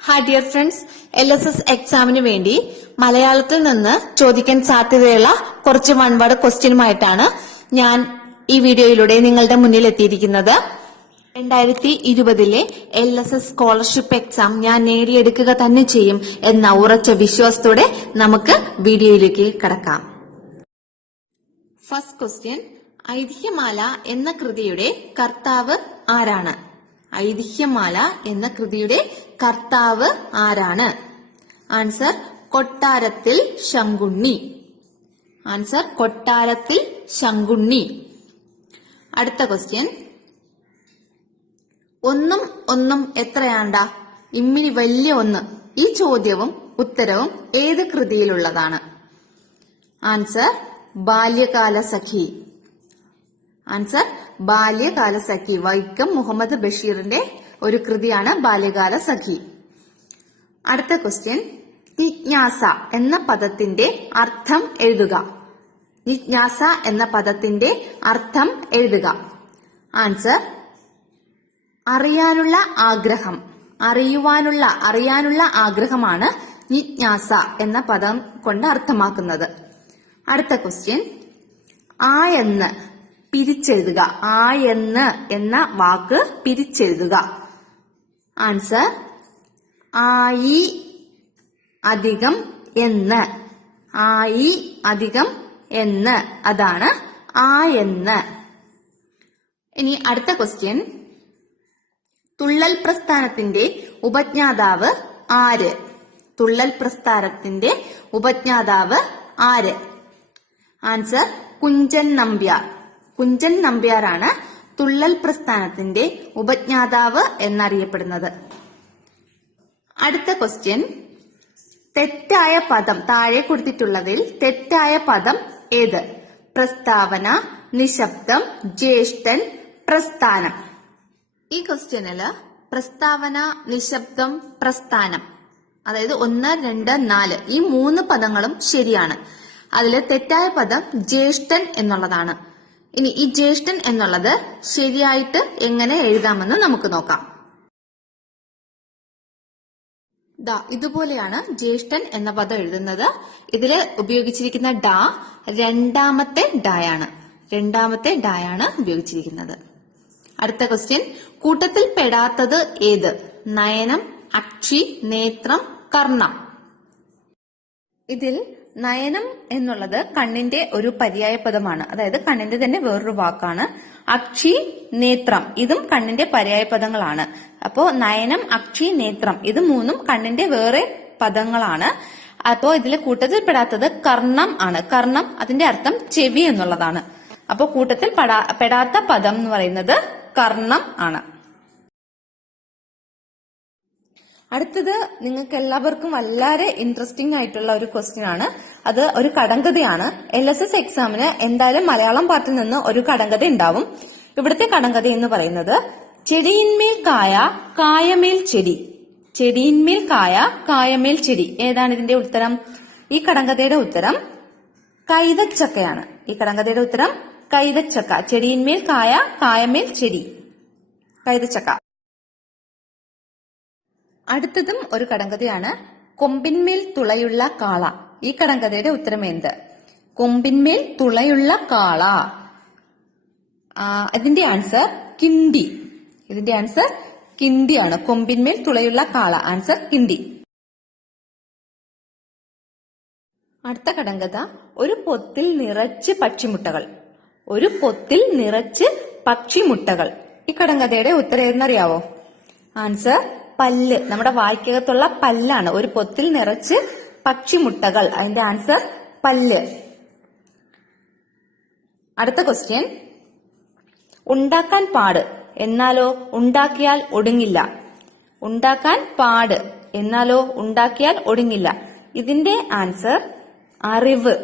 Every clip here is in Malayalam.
ഹായ് ഡിയർ ഫ്രണ്ട്സ്, LSS എക്സാമിന് വേണ്ടി മലയാളത്തിൽ നിന്ന് ചോദിക്കാൻ സാധ്യതയുള്ള കുറച്ച് വൺ വേർഡ് ക്വസ്റ്റ്യനുമായിട്ടാണ് ഞാൻ ഈ വീഡിയോയിലൂടെ നിങ്ങളുടെ മുന്നിൽ എത്തിയിരിക്കുന്നത്. 2020 LSS സ്കോളർഷിപ്പ് എക്സാം ഞാൻ നേടിയെടുക്കുക തന്നെ ചെയ്യും എന്ന ഉറച്ച വിശ്വാസത്തോടെ നമുക്ക് വീഡിയോയിലേക്ക് കടക്കാം. ഫസ്റ്റ് ക്വസ്റ്റ്യൻ, ഐതിഹ്യമാല എന്ന കൃതിയുടെ കർത്താവ് ആരാണ്? ഐതിഹ്യമാല എന്ന കൃതിയുടെ കർത്താവ് ആരാണ്? ആൻസർ കൊട്ടാരത്തിൽ ശങ്കുണ്ണി. ആൻസർ കൊട്ടാരത്തിൽ ശങ്കുണ്ണി. അടുത്ത ക്വസ്റ്റ്യൻ, ഒന്നും ഒന്നും എത്രയാണ്ട ഇമ്മിനി വലിയ ഒന്ന്. ഈ ചോദ്യവും ഉത്തരവും ഏത് കൃതിയിലുള്ളതാണ്? ആൻസർ ബാല്യകാലസഖി. ആൻസർ ബാല്യകാലസഖി. വൈക്കം മുഹമ്മദ് ബഷീറിന്റെ ഒരു കൃതിയാണ് ബാല്യകാലസഖി. അടുത്ത ക്വസ്റ്റ്യൻ, ജിജ്ഞാസ എന്ന പദത്തിന്റെ അർത്ഥം എഴുതുക. ജിജ്ഞാസ എന്ന പദത്തിന്റെ അർത്ഥം എഴുതുക. ആൻസർ അറിയാനുള്ള ആഗ്രഹം. അറിയാനുള്ള ആഗ്രഹമാണ് ജിജ്ഞാസ എന്ന പദം കൊണ്ട് അർത്ഥമാക്കുന്നത്. അടുത്ത ക്വസ്റ്റ്യൻ, ആ എന്ന് പിരിച്ചെഴുതുക. ആ എന്ന വാക്ക് പിരിച്ചെഴുതുക. ആൻസർ ആയി അധികം എന്ന്. ആയി അധികം എന്ന്, അതാണ് ആ എന്ന്. ഇനി അടുത്ത ക്വസ്റ്റ്യൻ, തുള്ളൽ പ്രസ്ഥാനത്തിന്റെ ഉപജ്ഞാതാവ് ആര്? തുള്ളൽ പ്രസ്ഥാനത്തിന്റെ ഉപജ്ഞാതാവ് ആര്? ആൻസർ കുഞ്ചൻ നമ്പ്യാർ. കുഞ്ചൻ നമ്പ്യാറാണ് തുള്ളൽ പ്രസ്ഥാനത്തിന്റെ ഉപജ്ഞാതാവ് എന്നറിയപ്പെടുന്നത്. അടുത്ത ക്വസ്റ്റ്യൻ, തെറ്റായ പദം താഴെ കൊടുത്തിട്ടുള്ളതിൽ തെറ്റായ പദം ഏത്? പ്രസ്താവന, നിശബ്ദം, ജ്യേഷ്ഠൻ, പ്രസ്ഥാനം. ഈ ക്വസ്റ്റ്യനില് പ്രസ്താവന, നിശബ്ദം, പ്രസ്ഥാനം, അതായത് 1, 2, 4 ഈ 3 പദങ്ങളും ശരിയാണ്. അതിൽ തെറ്റായ പദം ജ്യേഷ്ഠൻ എന്നുള്ളതാണ്. ഇനി ഈ ജ്യേഷ്ഠൻ എന്നുള്ളത് ശരിയായിട്ട് എങ്ങനെ എഴുതാമെന്ന് നമുക്ക് നോക്കാം. ഇതുപോലെയാണ് ജ്യേഷ്ഠൻ എന്ന പദം എഴുതുന്നത്. ഇതില് ഉപയോഗിച്ചിരിക്കുന്ന ഡ രണ്ടാമത്തെ ഡായാണ് ഉപയോഗിച്ചിരിക്കുന്നത്. അടുത്ത ക്വസ്റ്റ്യൻ, കൂട്ടത്തിൽ പെടാത്തത് ഏത്? നയനം, അക്ഷി, നേത്രം, കർണം. ഇതിൽ നയനം എന്നുള്ളത് കണ്ണിന്റെ ഒരു പര്യായ പദമാണ്, അതായത് കണ്ണിന്റെ തന്നെ വേറൊരു വാക്കാണ്. അക്ഷി, നേത്രം ഇതും കണ്ണിന്റെ പര്യായ പദങ്ങളാണ്. അപ്പോ നയനം, അക്ഷി, നേത്രം ഇത് 3ഉം കണ്ണിന്റെ വേറെ പദങ്ങളാണ്. അപ്പോ ഇതിൽ കൂട്ടത്തിൽ പെടാത്തത് കർണം ആണ്. കർണം അതിന്റെ അർത്ഥം ചെവി എന്നുള്ളതാണ്. അപ്പോ കൂട്ടത്തിൽ പെടാത്ത പദം എന്ന് പറയുന്നത് കർണം ആണ്. അടുത്തത് നിങ്ങൾക്ക് എല്ലാവർക്കും വളരെ ഇൻട്രസ്റ്റിംഗ് ആയിട്ടുള്ള ഒരു ക്വസ്റ്റ്യൻ ആണ്. അത് ഒരു കടങ്കഥയാണ്. LSS എക്സാമിന് എന്തായാലും മലയാളം പാർട്ടിൽ നിന്ന് ഒരു കടങ്കഥ ഉണ്ടാവും. ഇവിടുത്തെ കടങ്കഥ എന്ന് പറയുന്നത് ചെടിയിന്മേൽ കായ കായമേൽ ചെടി. ചെടിയിന്മേൽ കായ കായമേൽ ചെടി. ഏതാണ് ഇതിന്റെ ഉത്തരം? ഈ കടങ്കഥയുടെ ഉത്തരം കൈതച്ചക്കയാണ്. ഈ കടങ്കഥയുടെ ഉത്തരം കൈതച്ചക്ക. ചെടിയിന്മേൽ കായ കായമേൽ ചെടി, കൈതച്ചക്ക. അടുത്തതും ഒരു കടങ്കഥയാണ്, കൊമ്പിന്മേൽ തുളയുള്ള കാള. ഈ കടങ്കഥയുടെ ഉത്തരം എന്ത്? കൊമ്പിന്മേൽ തുളയുള്ള കാള. ഇതിന്റെ ആൻസർ കിണ്ടി. ഇതിന്റെ ആൻസർ കിണ്ടിയാണ്. കൊമ്പിന്മേൽ തുളയുള്ള കാള, ആൻസർ കിണ്ടി. അടുത്ത കടങ്കഥ, ഒരു പൊത്തിൽ നിറച്ച് പക്ഷിമുട്ടകൾ. ഒരു പൊത്തിൽ നിറച്ച് പക്ഷിമുട്ടകൾ. ഈ കടങ്കഥയുടെ ഉത്തരം എന്നറിയാവോ? ആൻസർ പല്ല്. നമ്മുടെ വായ്ക്കകത്തുള്ള പല്ലാണ്. ഒരു പൊത്തിൽ നിറച്ച് പക്ഷിമുട്ടകൾ, അതിന്റെ ആൻസർ പല്ല്. അടുത്ത ക്വസ്റ്റ്യൻ, ഉണ്ടാക്കാൻ പാട് എന്നാലോ ഉണ്ടാക്കിയാൽ ഒടുങ്ങില്ല. ഉണ്ടാക്കാൻ പാട് എന്നാലോ ഉണ്ടാക്കിയാൽ ഒടുങ്ങില്ല. ഇതിന്റെ ആൻസർ അറിവ്.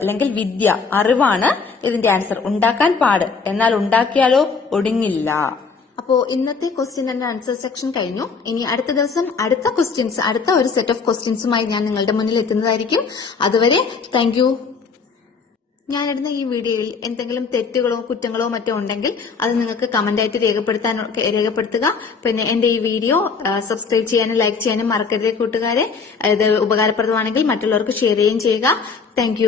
അല്ലെങ്കിൽ വിദ്യ, അറിവാണ് ഇതിന്റെ ആൻസർ. ഉണ്ടാക്കാൻ പാട് എന്നാൽ ഉണ്ടാക്കിയാലോ ഒടുങ്ങില്ല. അപ്പോ ഇന്നത്തെ ക്വസ്റ്റ്യൻ ആൻഡ് ആൻസർ സെക്ഷൻ കഴിഞ്ഞു. ഇനി അടുത്ത ദിവസം അടുത്ത ഒരു സെറ്റ് ഓഫ് ക്വസ്റ്റ്യൻസുമായി ഞാൻ നിങ്ങളുടെ മുന്നിൽ എത്തുന്നതായിരിക്കും. അതുവരെ താങ്ക് യു. ഞാനിടുന്ന ഈ വീഡിയോയിൽ എന്തെങ്കിലും തെറ്റുകളോ കുറ്റങ്ങളോ മറ്റോ ഉണ്ടെങ്കിൽ അത് നിങ്ങൾക്ക് കമന്റായിട്ട് രേഖപ്പെടുത്തുക. പിന്നെ എന്റെ ഈ വീഡിയോ സബ്സ്ക്രൈബ് ചെയ്യാനും ലൈക്ക് ചെയ്യാനും മറക്കരുത് കൂട്ടുകാരെ. ഇത് ഉപകാരപ്രദമാണെങ്കിൽ മറ്റുള്ളവർക്ക് ഷെയർ ചെയ്യുകയും ചെയ്യുക. താങ്ക്